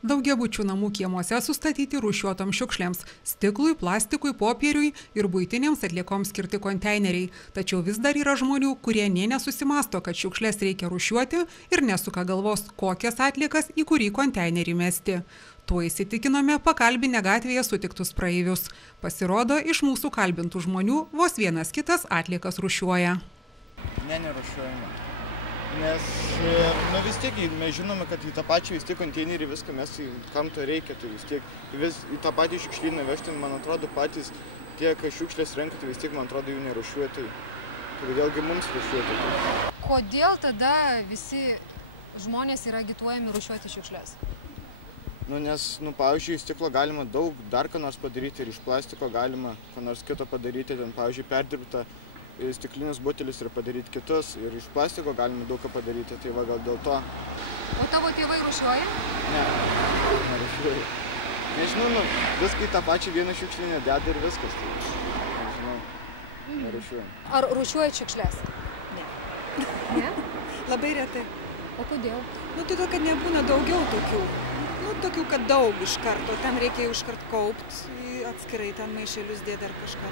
Daugiabučių namų kiemuose sustatyti rūšiuotoms šiukšlėms – stiklui, plastikui, popieriui ir buitinėms atliekoms skirti konteineriai. Tačiau vis dar yra žmonių, kurie nė nesusimasto, kad šiukšlės reikia rūšiuoti ir nesuka galvos, kokias atliekas į kurį konteinerį mesti. Tuo įsitikinome pakalbinę gatvėje sutiktus praeivius. Pasirodo, iš mūsų kalbintų žmonių vos vienas kitas atliekas rūšiuoja. Nerūšiuojame. Nes vis tiek mes žinome, kad į tą pačią vis tiek konteinerį viską mes, kam to reikia, tai vis tiek į tą patį šiukšlyną vežti, man atrodo, patys tie, kai šiukšlės renka, tai vis tiek, man atrodo, jų nerūšiuoja, tai kodėlgi mums rūšiuoti. Kodėl tada visi žmonės yra agituojami rūšiuoti šiukšlės? Nes, pavyzdžiui, iš stiklo galima daug dar ką nors padaryti ir iš plastiko galima ką nors kito padaryti, ten, pavyzdžiui, perdirbtą stiklinius butelius ir padaryti kitus, ir iš plastiko galima daug ką padaryti, tai va gal dėl to. O tavo tėvai rūšiuoja? Ne, nerūšiuoja. Nežinau, viską į tą pačią vieną šiukšlinę deda ir viskas, tai nežinau, nerūšiuoja. Ar rūšiuojat šiukšlės? Ne. Ne? Labai retai. O kodėl? Todėl, kad nebūna daugiau tokių. Tokių, kad daug iš karto, ten reikia jau iškart kaupti, atskirai ten maišelius dėti ar kažką.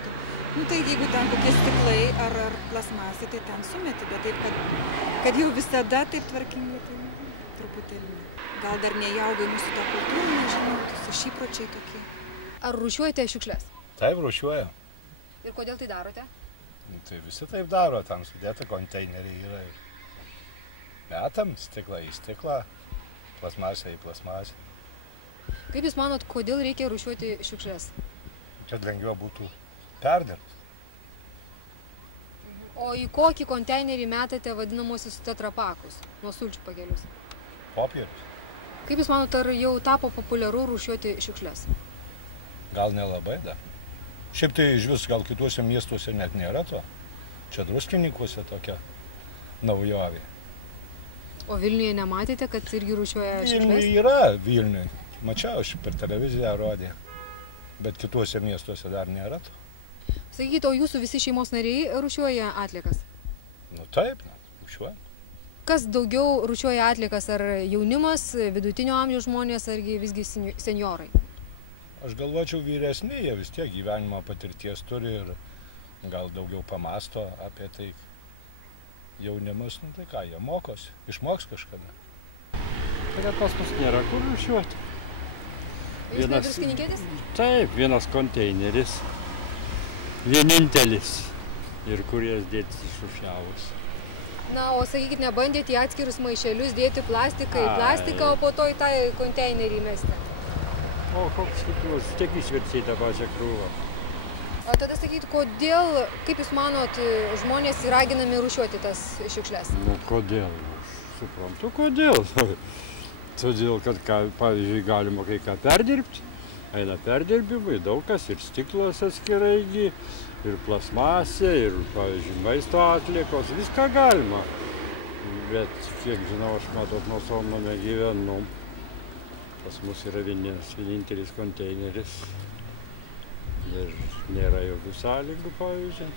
Tai jeigu ten kokie stiklai ar plasmasė, tai ten sumeti, bet taip, kad jau visada taip tvarkingai, tai truputėlį. Gal dar neįauga mūsų tą kultūrą, nežinau, su įpročiai tokie. Ar rūšiuojate šiukšlės? Taip, rūšiuoja. Ir kodėl tai darote? Tai visi taip daro, tam sudėta konteineriai yra. Metam stiklą į stiklą, plasmasę į plasmasę. Kaip Jūs manot, kodėl reikia rūšiuoti šiukšlės? Kad lengviau būtų perdirbti. O į kokį konteinerį metate vadinamosius tetrapakus, nuo sulčių pakelius? Popierius. Kaip Jūs manot, ar jau tapo populiaru rūšiuoti šiukšlės? Gal nelabai dar. Šiaip tai iš vis gal kituose miestuose net nėra to. Čia Druskininkuose tokia naujovė. O Vilniuje nematėte, kad irgi rūšiuoja šiukšlės? Vilniuje yra Vilniuje. Mačiau, aš per televiziją rodė. Bet kituose miestuose dar nėra to. Sakykite, o jūsų visi šeimos nariai rūšiuoja atliekas? Taip, rūšiuoja. Kas daugiau rūšiuoja atliekas? Ar jaunimas, vidutinio amžiaus žmonės, argi visgi senjorai? Aš galvočiau vyresni, jie vis tiek gyvenimo patirties turi ir gal daugiau pamasto apie tai. Jaunimas, tai ką, jie mokosi, išmoks kažkada. Tai pas mus nėra kur rūšiuoti. Jūs ne druskininkietis? Taip, vienas konteineris, vienintelis ir kur jas dėti išrūšiavus. Na, o sakykit, nebandėte į atskirus maišelius dėti plastiką į plastiką, o po to į tą konteinerį mesti? O koks kitus, tiek išverčiai tą pačią krūvą. O tada sakykit, kodėl, kaip Jūs manot, žmonės raginami rūšiuoti tas šiukšles? Kodėl? Aš suprantu, kodėl. Todėl, kad, pavyzdžiui, galima kai ką perdirbti. Eina perdirbimai, daug kas, ir stiklas atskirai, ir plasmasė, ir, pavyzdžiui, maisto atliekos, viską galima. Bet, kiek žinau, aš matot, nuo savo name gyvenu. Pas mus yra vienintelis konteineris. Ir nėra jokių sąlygų, pavyzdžiui.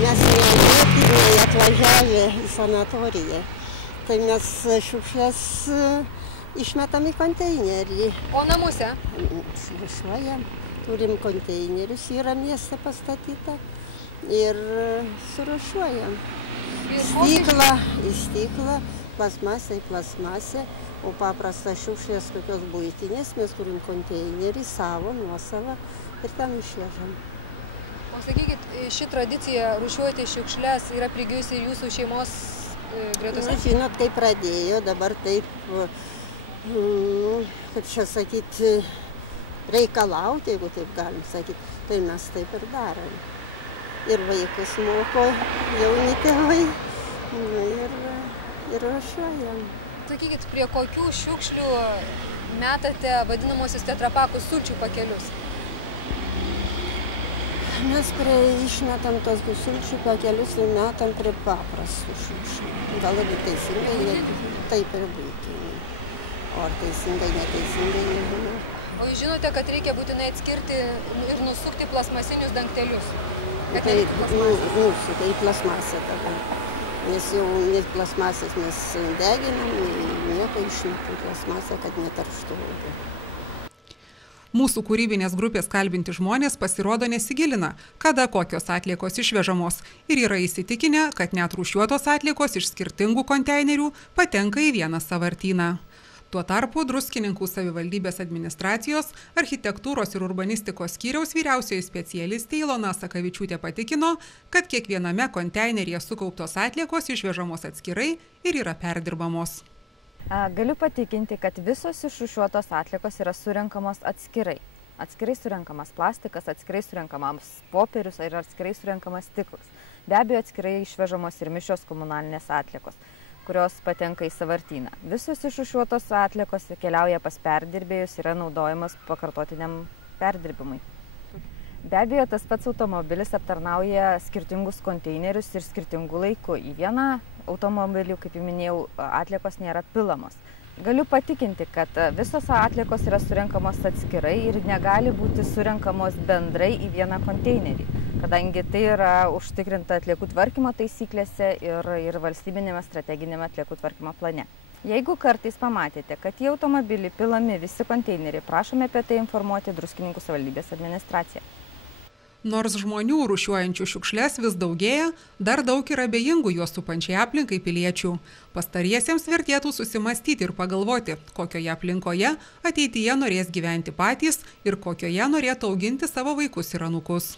Mes neatvykę atvažiavę į sanatoriją. Tai mes šiukšlės išmetam į konteinerį. O namuose? Surūšiuojam. Turim konteinerius, yra mieste pastatyta ir surūšiuojam. Stiklą į stiklą, plasmasę į plasmasę, o paprastas šiukšlės kokios buitinės mes turim konteinerį savo, nuosavą ir ten išvežam. O sakykit, ši tradicija rūšiuoti šiukšlės yra prigijusi ir jūsų šeimos gretose? Na, žinot, tai pradėjo, dabar taip, kaip čia sakyti, reikalauti, jeigu taip galim sakyti, tai mes taip ir darom. Ir vaikus moko jauni tėvai, ir rūšiuojam. Sakykit, prie kokių šiukšlių metate vadinamosius tetrapakus sulčių pakelius? Mes išmetam tos sulčių pakelius ir metam prie paprastų šiukšlių. Gal ir teisingai, taip ir buitinį. O ar teisingai, neteisingai, nežinau. O jūs žinote, kad reikia būtinai atskirti ir nusukti plasmasinius dangtelius? Tai nusuka į plasmasę tada. Nes jau plasmasės mes deginam, nieko tai išmetu plasmasą, kad netarštų daugiau. Mūsų kūrybinės grupės kalbinti žmonės pasirodo nesigilina, kada kokios atliekos išvežamos ir yra įsitikinę, kad net rūšiuotos atliekos iš skirtingų konteinerių patenka į vieną sąvartyną. Tuo tarpu Druskininkų savivaldybės administracijos, architektūros ir urbanistikos skyriaus vyriausioji specialistė Ilona Sakavičiūtė patikino, kad kiekviename konteineryje sukauptos atliekos išvežamos atskirai ir yra perdirbamos. Galiu patikinti, kad visos išrūšiuotos atliekos yra surenkamos atskirai. Atskirai surenkamas plastikas, atskirai surenkamas popierius ir atskirai surenkamas stiklas. Be abejo, atskirai išvežamos ir mišrios komunalinės atliekos, kurios patenka į sąvartyną. Visos išrūšiuotos atliekos keliauja pas perdirbėjus ir yra naudojamas pakartotiniam perdirbimui. Be abejo, tas pats automobilis aptarnauja skirtingus konteinerius ir skirtingų laikų. Į vieną automobilį, kaip jau minėjau, atliekos nėra pilamos. Galiu patikinti, kad visos atliekos yra surenkamos atskirai ir negali būti surenkamos bendrai į vieną konteinerį, kadangi tai yra užtikrinta atliekų tvarkymo taisyklėse ir valstybinėme strateginėme atliekų tvarkymo plane. Jeigu kartais pamatėte, kad į automobilį pilami visi konteineriai, prašome apie tai informuoti Druskininkų savivaldybės administraciją. Nors žmonių rūšiuojančių šiukšles vis daugėja, dar daug yra abejingų juos supančiai aplinkai piliečių. Pastariesiems vertėtų susimastyti ir pagalvoti, kokioje aplinkoje ateityje norės gyventi patys ir kokioje norėtų auginti savo vaikus ir anūkus.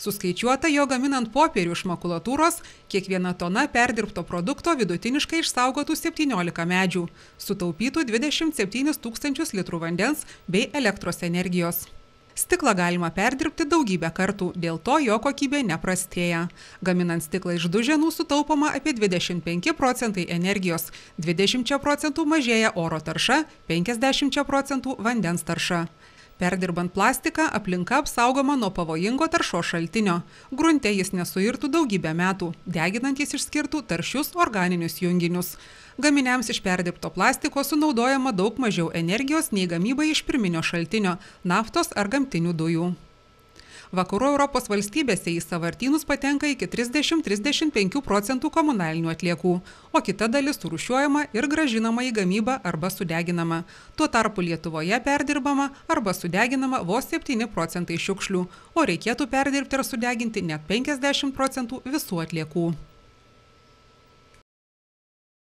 Suskaičiuota, jo gaminant popierių iš makulatūros, kiekviena tona perdirbto produkto vidutiniškai išsaugotų 17 medžių, sutaupytų 27 000 litrų vandens bei elektros energijos. Stiklą galima perdirbti daugybę kartų, dėl to jo kokybė neprastėja. Gaminant stiklą iš duženų sutaupoma apie 25% energijos, 20% mažėja oro tarša, 50% vandens tarša. Perdirbant plastiką, aplinka apsaugoma nuo pavojingo taršos šaltinio. Grunte jis nesuirtų daugybę metų, deginant jis išskirtų taršius organinius junginius. Gaminiams iš perdirbto plastiko sunaudojama daug mažiau energijos nei gamybai iš pirminio šaltinio – naftos ar gamtinių dujų. Vakarų Europos valstybėse į sąvartynus patenka iki 30–35% komunalinių atliekų, o kita dalis surūšiuojama ir grąžinama į gamybą arba sudeginama. Tuo tarpu Lietuvoje perdirbama arba sudeginama vos 7% šiukšlių, o reikėtų perdirbti ar sudeginti net 50% visų atliekų.